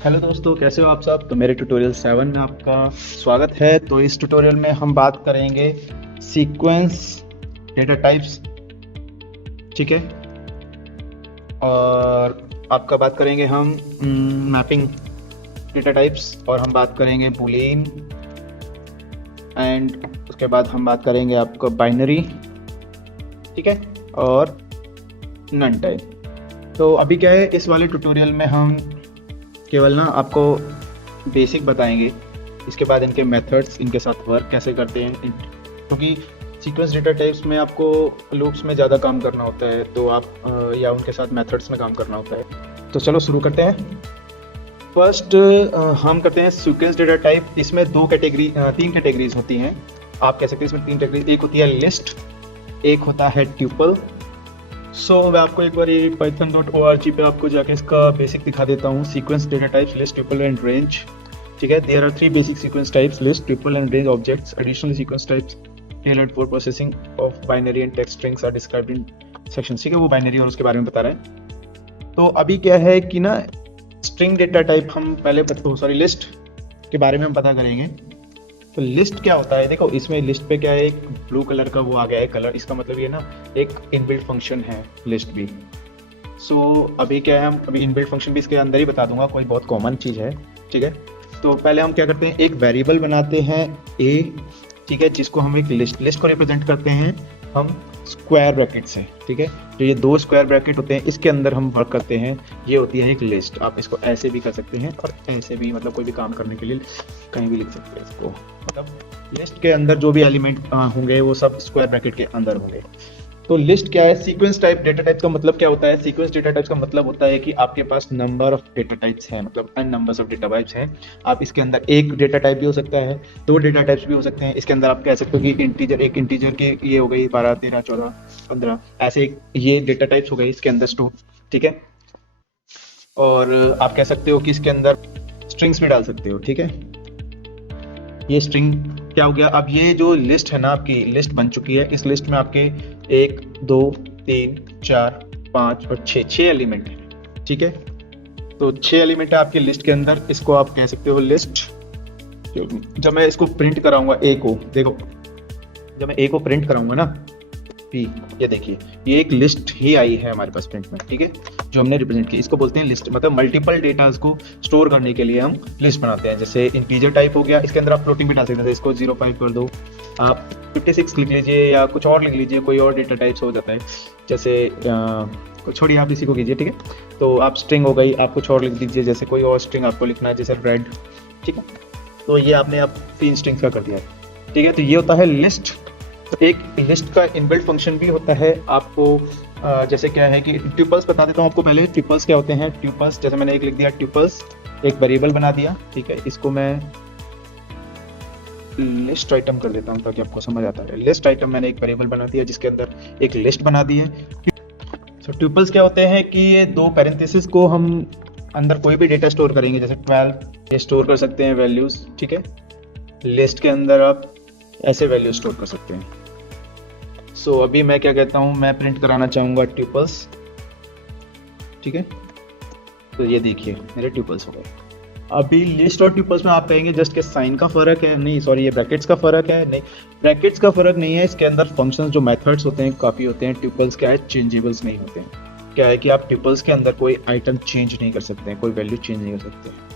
Hello दोस्तों, कैसे हो आप सब। तो मेरे ट्यूटोरियल 7 में आपका स्वागत है। तो इस ट्यूटोरियल में हम बात करेंगे सीक्वेंस डेटा टाइप्स, ठीक है। और आपका बात करेंगे हम मैपिंग डेटा टाइप्स, और हम बात करेंगे बूलियन, एंड उसके बाद हम बात करेंगे आपका बाइनरी, ठीक है, और नन टाइप। तो अभी क्या है, इस वाले ट्यूटोरियल में हम केवल ना आपको बेसिक बताएंगे। इसके बाद इनके मेथड्स, इनके साथ वर्क कैसे करते हैं, क्योंकि सीक्वेंस डेटा टाइप्स में आपको लूप्स में ज़्यादा काम करना होता है, तो आप या उनके साथ मेथड्स में काम करना होता है। तो चलो शुरू करते हैं। फर्स्ट हम करते हैं सीक्वेंस डेटा टाइप। इसमें तीन कैटेगरीज होती हैं, आप कह सकते हैं इसमें तीन कैटेगरी। एक होती है लिस्ट, एक होता है ट्यूपल। मैं आपको एक बार python.org पे आपको जाके इसका बेसिक दिखा देता हूँ। Sequence data types, list, tuple and range, ठीक है। There are 3 basic sequence types: list, tuple and range objects. Additional sequence types tailored for processing of binary and text strings are described in sections, ठीक है। वो binary और उसके बारे में बता रहे हैं। तो अभी क्या है कि ना, स्ट्रिंग डेटा टाइप हम पहले लिस्ट के बारे में हम पता करेंगे। तो लिस्ट क्या होता है, देखो इसमें लिस्ट पे क्या है, एक ब्लू कलर का वो आ गया है कलर, इसका मतलब ये ना एक इनबिल्ट फंक्शन है लिस्ट भी। अभी क्या है, हम अभी इनबिल्ट फंक्शन भी इसके अंदर ही बता दूंगा, कोई बहुत कॉमन चीज़ है, ठीक है। तो पहले हम क्या करते हैं, एक वेरिएबल बनाते हैं ए, ठीक है, जिसको हम एक लिस्ट को रिप्रेजेंट करते हैं हम स्क्वायर ब्रैकेट से, ठीक है। तो ये 2 स्क्वायर ब्रैकेट होते हैं, इसके अंदर हम वर्क करते हैं। ये होती है एक लिस्ट। आप इसको ऐसे भी कर सकते हैं और ऐसे भी, मतलब कोई भी काम करने के लिए कहीं भी लिख सकते हैं इसको। मतलब लिस्ट के अंदर जो भी एलिमेंट होंगे वो सब स्क्वायर ब्रैकेट के अंदर होंगे। तो लिस्ट क्या है, सीक्वेंस टाइप डेटा टाइप का मतलब क्या होता है। सीक्वेंस डेटा टाइप्स का मतलब होता है कि आपके पास नंबर ऑफ डेटा टाइप्स हैं, मतलब n numbers of data types हैं। आप इसके अंदर एक डेटा टाइप भी हो सकता है, 2 डेटा टाइप्स भी हो सकते हैं। इसके अंदर आप कह सकते हो कि एक इंटीजर के ये हो गई 12, 13, 14, 15, ऐसे ये डेटा टाइप्स हो गई इसके अंदर स्टोर, ठीक है। और आप कह सकते हो कि इसके अंदर स्ट्रिंग्स भी डाल सकते हो, ठीक है। ये स्ट्रिंग क्या हो गया। अब ये जो लिस्ट है ना, आपकी लिस्ट बन चुकी है। इस लिस्ट में आपके 1, 2, 3, 4, 5 और 6 एलिमेंट है, ठीक है। तो 6 एलिमेंट है आपकी लिस्ट के अंदर। इसको आप कह सकते हो लिस्ट। जब मैं इसको प्रिंट कराऊंगा ए को, देखो जब मैं ए को प्रिंट कराऊंगा ना, पी, ये देखिए ये एक लिस्ट ही आई है हमारे पास प्रिंट में, ठीक है, जो हमने रिप्रेजेंट की। इसको बोलते हैं लिस्ट। मतलब मल्टीपल डेटास को स्टोर करने के लिए हम लिस्ट बनाते हैं। जैसे इंटीजर टाइप हो गया, इसके अंदर आप फ्लोटिंग भी डाल सकते हैं। इसको 05 कर दो, आप 56 लिख लीजिए या कुछ और लिख लीजिए, कोई और डेटा टाइप्स हो जाता है। जैसे छोड़िए, आप इसी को कीजिए, ठीक है। तो आप स्ट्रिंग हो गई, आप कुछ और लिख दीजिए, जैसे कोई और स्ट्रिंग आपको लिखना है, जैसे रेड, ठीक है। तो ये आपने आप 3 स्ट्रिंग्स का कर दिया, ठीक है। तो ये होता है लिस्ट। तो एक लिस्ट का इनबिल्ट फंक्शन भी होता है आपको। जैसे क्या है कि ट्यूपल्स बता देता हूँ आपको पहले। ट्यूपल्स क्या होते हैं, ट्यूपल्स जैसे मैंने एक लिख दिया ट्यूपल्स, एक वेरिएबल बना दिया, ठीक है। इसको मैं लिस्ट आइटम कर देता हूँ ताकि आपको समझ आता है। लिस्ट आइटम मैंने एक वेरिएबल बना दिया जिसके अंदर एक लिस्ट बना दी है। तो ट्यूपल्स क्या होते हैं कि ये 2 पैरेंथेसिस को हम अंदर कोई भी डेटा स्टोर करेंगे, जैसे 12, ये स्टोर कर सकते हैं वैल्यूज, ठीक है। लिस्ट के अंदर आप ऐसे वैल्यू स्टोर कर सकते हैं। अभी मैं क्या कहता हूँ, मैं प्रिंट कराना चाहूँगा ट्यूपल्स, ठीक है। तो ये देखिए मेरे ट्यूपल्स हो गए। अभी लिस्ट और ट्यूपल्स में आप कहेंगे जस्ट के साइन का फर्क है, नहीं सॉरी, ये ब्रैकेट्स का फर्क है। नहीं, ब्रैकेट्स का फर्क नहीं है। इसके अंदर फंक्शंस जो मेथड्स होते हैं काफ़ी होते हैं। ट्यूपल्स क्या है, चेंजेबल्स नहीं होते हैं। क्या है कि आप ट्यूपल्स के अंदर कोई आइटम चेंज नहीं कर सकते हैं, कोई वैल्यू चेंज नहीं कर सकते।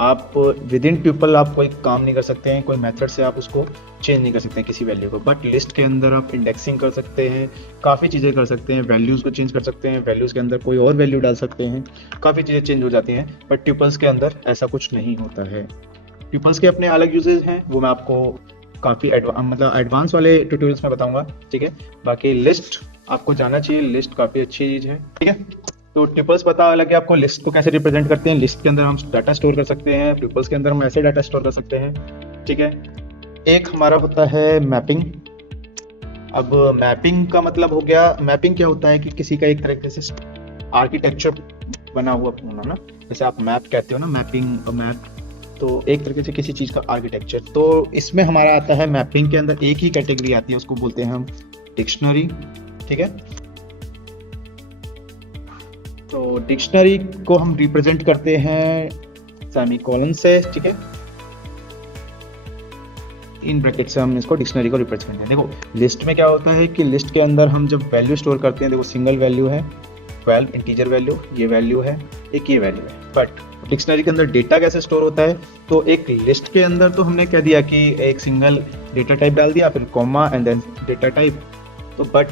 आप विद इन ट्यूपल आप कोई काम नहीं कर सकते हैं, कोई मेथड से आप उसको चेंज नहीं कर सकते हैं किसी वैल्यू को। बट लिस्ट के अंदर आप इंडेक्सिंग कर सकते हैं, काफ़ी चीज़ें कर सकते हैं, वैल्यूज़ को चेंज कर सकते हैं, वैल्यूज़ के अंदर कोई और वैल्यू डाल सकते हैं, काफ़ी चीज़ें चेंज हो जाती हैं। बट ट्यूपल्स के अंदर ऐसा कुछ नहीं होता है। ट्यूपल्स के अपने अलग यूजेज हैं, वो मैं आपको काफ़ी एडवांस वाले ट्यूटोरियल्स में बताऊँगा, ठीक है। बाकी लिस्ट आपको जानना चाहिए, लिस्ट काफ़ी अच्छी चीज़ है, ठीक है। तो ट्यूपल्स पता लगे आपको लिस्ट को कैसे रिप्रेजेंट करते हैं। लिस्ट के अंदर हम डाटा स्टोर कर सकते हैं, ट्यूपल्स के अंदर हम ऐसे डाटा स्टोर कर सकते हैं, ठीक है। एक हमारा होता है मैपिंग। अब मैपिंग का मतलब हो गया, मैपिंग क्या होता है कि किसी का एक तरीके से आर्किटेक्चर बना हुआ होना ना, जैसे आप मैप कहते हो ना, मैपिंग मैप, तो एक तरीके से किसी चीज़ का आर्किटेक्चर। तो इसमें हमारा आता है मैपिंग के अंदर एक ही कैटेगरी आती है, उसको बोलते हैं हम डिक्शनरी, ठीक है। तो डिक्शनरी को हम रिप्रेजेंट करते हैं सेमीकोलन से, ठीक है, इन ब्रैकेट से हम इसको डिक्शनरी को रिप्रेजेंट करते हैं। देखो लिस्ट में क्या होता है कि लिस्ट के अंदर हम जब वैल्यू स्टोर करते हैं, देखो सिंगल वैल्यू है 12 इंटीजर वैल्यू, ये वैल्यू है, एक ये वैल्यू है। बट डिक्शनरी के अंदर डेटा कैसे स्टोर होता है, तो एक लिस्ट के अंदर तो हमने कह दिया कि एक सिंगल डेटा टाइप डाल दिया, फिर comma and then data type. तो बट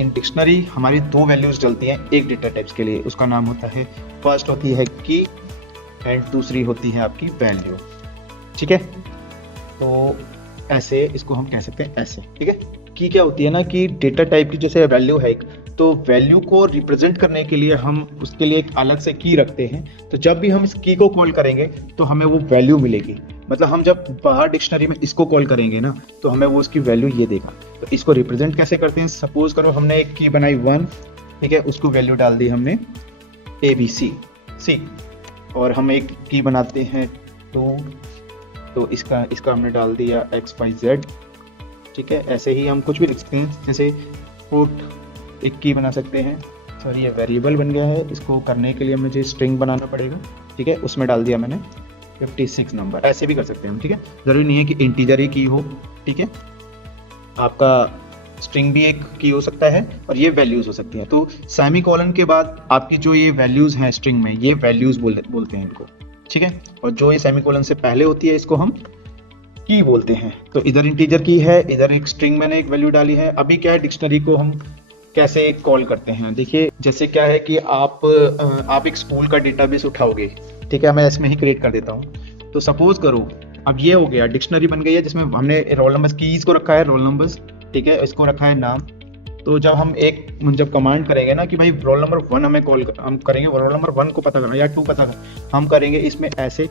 इन डिक्शनरी हमारी दो वैल्यूज डलती हैं एक डेटा टाइप्स के लिए, उसका नाम होता है, फर्स्ट होती है की एंड दूसरी होती है आपकी वैल्यू, ठीक है। तो ऐसे इसको हम कह सकते हैं ऐसे, ठीक है। की क्या होती है ना कि डेटा टाइप की जैसे वैल्यू है एक, तो वैल्यू को रिप्रेजेंट करने के लिए हम उसके लिए एक अलग से की रखते हैं। तो जब भी हम इस की को कॉल करेंगे तो हमें वो वैल्यू मिलेगी, मतलब हम जब बाहर डिक्शनरी में इसको कॉल करेंगे ना तो हमें वो उसकी वैल्यू ये देगा। तो इसको रिप्रेजेंट कैसे करते हैं, सपोज करो हमने एक की बनाई 1, ठीक है, उसको वैल्यू डाल दी हमने ABC, और हम एक की बनाते हैं 2, तो इसका हमने डाल दिया XYZ, ठीक है। ऐसे ही हम कुछ भी लिख सकते हैं, जैसे पुट एक की बना सकते हैं, सॉरी ये वेरिएबल बन गया है, इसको करने के लिए मुझे स्ट्रिंग बनाना पड़ेगा, ठीक है, उसमें डाल दिया मैंने 56 नंबर। ऐसे भी कर सकते हैं हम, ठीक है, जरूरी नहीं है कि इंटीजर ही की हो, ठीक है, आपका स्ट्रिंग भी एक की हो सकता है और ये वैल्यूज हो सकती हैं। तो सेमीकोलन के बाद आपकी जो ये वैल्यूज हैं स्ट्रिंग में, ये वैल्यूज बोलते हैं इनको, ठीक है, और जो ये सेमीकोलन से पहले होती है इसको हम की बोलते हैं। तो इधर इंटीजर की है, इधर एक स्ट्रिंग मैंने एक वैल्यू डाली है। अभी क्या है, डिक्शनरी को हम कैसे कॉल करते हैं, देखिए जैसे क्या है कि आप एक स्कूल का डेटाबेस उठाओगे, ठीक है, मैं इसमें ही क्रिएट कर देता हूँ। तो सपोज करो अब ये हो गया, डिक्शनरी बन गई है जिसमें हमने रोल नंबर्स कीज को रखा है, रोल नंबर्स, ठीक है, इसको रखा है नाम। तो जब हम जब कमांड करेंगे ना कि भाई रोल नंबर 1 हमें कॉल हम करेंगे, रोल नंबर 1 को पता करना या 2 पता करना, हम करेंगे इसमें ऐसे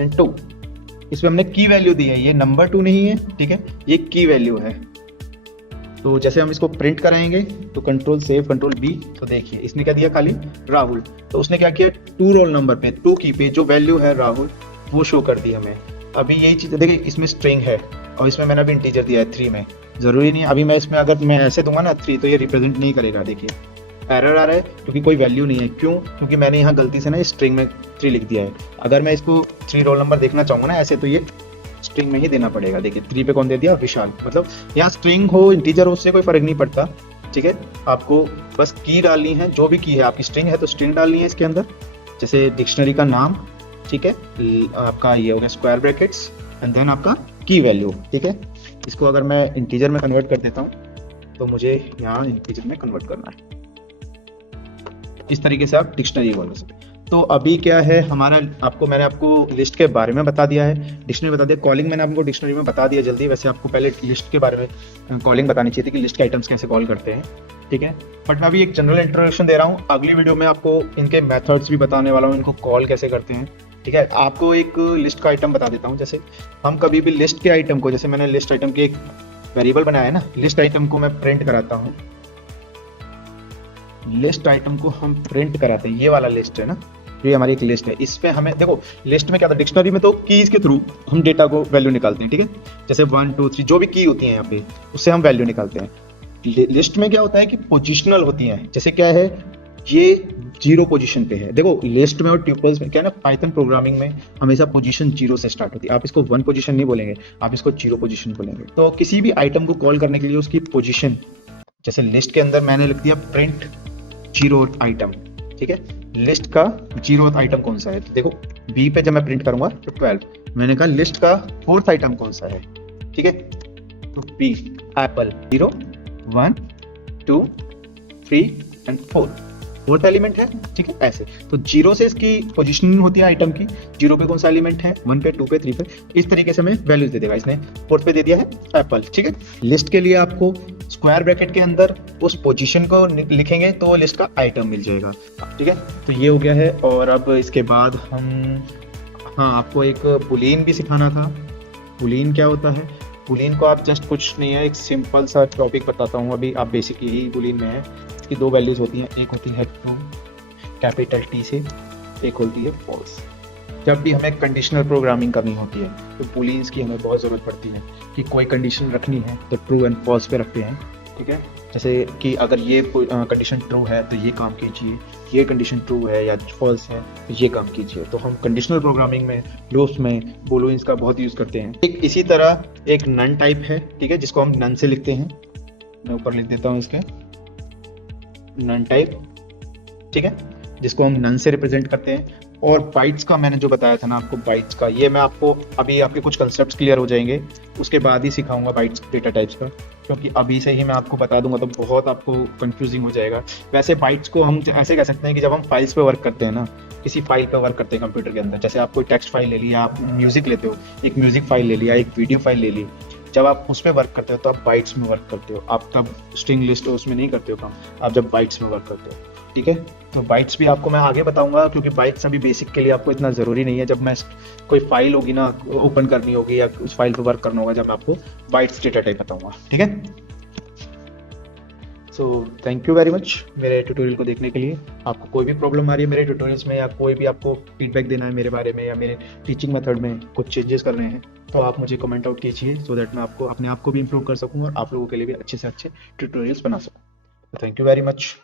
2, इसमें हमने की वैल्यू दी है, ये नंबर 2 नहीं है, ठीक है, ये की वैल्यू है। तो जैसे हम इसको प्रिंट कराएंगे तो कंट्रोल सेव कंट्रोल B, तो देखिए इसने क्या दिया, खाली राहुल। तो उसने क्या किया, 2 रोल नंबर पे 2 की पे जो वैल्यू है राहुल वो शो कर दी हमें। अभी यही चीज़ देखिए, इसमें स्ट्रिंग है और इसमें मैंने अभी इंटीजर दिया है 3 में, जरूरी नहीं है अभी मैं इसमें अगर मैं ऐसे दूंगा ना 3 तो ये रिप्रेजेंट नहीं करेगा। देखिए एरर आ रहा है क्योंकि कोई वैल्यू नहीं है, क्यों, क्योंकि मैंने यहाँ गलती से ना स्ट्रिंग में 3 लिख दिया है। अगर मैं इसको 3 रोल नंबर देखना चाहूंगा ना ऐसे, तो ये स्ट्रिंग में ही देना पड़ेगा। देखिए 3 पे कौन दे दिया, विशाल। मतलब यहाँ स्ट्रिंग हो इंटीजर हो उससे कोई फर्क नहीं पड़ता, ठीक है, आपको बस की डालनी है, जो भी की है आपकी स्ट्रिंग है तो स्ट्रिंग डालनी है इसके अंदर, जैसे डिक्शनरी का नाम, ठीक है, आपका ये हो गया स्क्वायर ब्रैकेट्स एंड देन आपका की वैल्यू, ठीक है। इसको अगर मैं इंटीजर में कन्वर्ट कर देता हूँ तो मुझे यहाँ इंटीजर में कन्वर्ट करना है, इस तरीके से आप डिक्शनरी बोल सकते। तो अभी क्या है हमारा, मैंने आपको लिस्ट के बारे में बता दिया है, डिक्शनरी बता दिया, कॉलिंग मैंने आपको डिक्शनरी में बता दिया जल्दी। वैसे आपको पहले लिस्ट के बारे में कॉलिंग बतानी चाहिए थी कि लिस्ट के आइटम्स कैसे कॉल करते हैं, ठीक है। बट मैं अभी एक जनरल इंट्रोडक्शन दे रहा हूँ, अगली वीडियो में आपको इनके मेथड्स भी बताने वाला हूँ, इनको कॉल कैसे करते हैं, ठीक है। आपको एक लिस्ट का आइटम बता देता हूँ, जैसे हम कभी भी लिस्ट के आइटम को, जैसे मैंने लिस्ट आइटम की एक वेरिएबल बनाया है ना, लिस्ट आइटम को मैं प्रिंट कराता हूँ, लिस्ट आइटम को हम प्रिंट कराते हैं, ये वाला लिस्ट है ना, ये हमारी एक लिस्ट है। इसमें हमें देखो लिस्ट में क्या था, डिक्शनरी में तो कीज के थ्रू हम डेटा को वैल्यू निकालते हैं, ठीक है, जैसे 1 2 3 जो भी की होती है यहाँ पे उससे हम वैल्यू निकालते हैं। लिस्ट में क्या होता है कि पोजिशनल होती है, जैसे क्या है ये 0 पोजीशन पे है। देखो लिस्ट में और ट्यूपल्स में क्या है ना, पाइथन प्रोग्रामिंग में हमेशा पोजीशन 0 से स्टार्ट होती है, आप इसको 1 पोजीशन नहीं बोलेंगे, आप इसको 0 पोजीशन बोलेंगे। तो किसी भी आइटम को कॉल करने के लिए उसकी पोजीशन, जैसे लिस्ट के अंदर मैंने लिख दिया प्रिंट 0 आइटम, ठीक है, लिस्ट का 0th आइटम कौन सा है, तो देखो बी पे जब मैं प्रिंट करूंगा तो 12, मैंने कहा लिस्ट का 4th आइटम कौन सा है, ठीक है, तो B Apple 0 1 2 3 and 4th element है, ठीक है, ऐसे। तो 0 से इसकी पोजीशनिंग होती है आइटम की, 0 पे कौन सा एलिमेंट है, 1 पे 2 पे 3 पे, इस तरीके से हमें वैल्यूज दे देगा। इसने 4th पे दे दिया है एप्पल, ठीक है। लिस्ट के लिए आपको स्क्वायर ब्रैकेट के अंदर उस पोजीशन को लिखेंगे तो लिस्ट का आइटम मिल जाएगा, ठीक है। तो ये हो गया है। और अब इसके बाद हम आपको एक बुलियन भी सिखाना था। बुलियन क्या होता है, बुलियन को आप जस्ट कुछ नहीं है, एक सिंपल सा टॉपिक बताता हूँ, अभी आप बेसिक यही बुलियन में है। इसकी 2 वैल्यूज होती हैं, एक होती है ट्रू कैपिटल T से, एक होती है फॉल्स। जब भी हमें कंडीशनल प्रोग्रामिंग करनी होती है तो बुलियंस की हमें बहुत ज़रूरत पड़ती है कि कोई कंडीशन रखनी है तो ट्रू एंड फॉल्स पे रखते हैं, ठीक है। जैसे कि अगर ये कंडीशन ट्रू है तो ये काम कीजिए, ये कंडीशन ट्रू है या फॉल्स है तो ये काम कीजिए। तो हम कंडीशनल प्रोग्रामिंग में, लूप्स में बूलियंस का बहुत यूज़ करते हैं। एक इसी तरह एक नन टाइप है, ठीक है, जिसको हम नन से लिखते हैं। मैं ऊपर लिख देता हूँ इसके नन टाइप, ठीक है, जिसको हम नन से रिप्रेजेंट करते हैं। और बाइट्स का मैंने जो बताया था ना आपको, बाइट्स का ये मैं आपको अभी आपके कुछ कंसेप्ट क्लियर हो जाएंगे उसके बाद ही सिखाऊंगा बाइट्स डेटा टाइप्स का, क्योंकि अभी से ही मैं आपको बता दूंगा तो बहुत आपको कंफ्यूजिंग हो जाएगा। वैसे बाइट्स को हम ऐसे कह सकते हैं कि जब हम फाइल्स पे वर्क करते हैं ना, किसी फाइल पे वर्क करते हैं कंप्यूटर के अंदर, जैसे आप कोई टेक्स्ट फाइल ले लिया, आप म्यूजिक लेते हो, एक म्यूजिक फाइल ले लिया, एक वीडियो फाइल ले ली, जब आप उस पर वर्क करते हो तो आप बाइट्स में वर्क करते हो। आप तब स्ट्रिंग लिस्ट उसमें नहीं करते हो काम, आप जब बाइट्स में वर्क करते हो, ठीक है। तो बाइट्स भी आपको मैं आगे बताऊंगा, क्योंकि बाइट्स अभी बेसिक के लिए आपको इतना ज़रूरी नहीं है। जब मैं कोई फाइल होगी ना ओपन करनी होगी या उस फाइल पर वर्क करना होगा, जब मैं आपको बाइट्स डेटा टाइप बताऊंगा, ठीक है। So thank you very much मेरे ट्यूटोरियल को देखने के लिए। आपको कोई भी प्रॉब्लम आ रही है मेरे ट्यूटोरियल्स में, या कोई भी आपको फीडबैक देना है मेरे बारे में या मेरे टीचिंग मेथड में कुछ चेंजेस करने हैं, तो आप मुझे कमेंट आउट कीजिए, सो दैट मैं आपको अपने आप को भी इम्प्रूव कर सकूँ और आप लोगों के लिए भी अच्छे से अच्छे ट्यूटोरियल्स बना सकूँ। Thank you very much.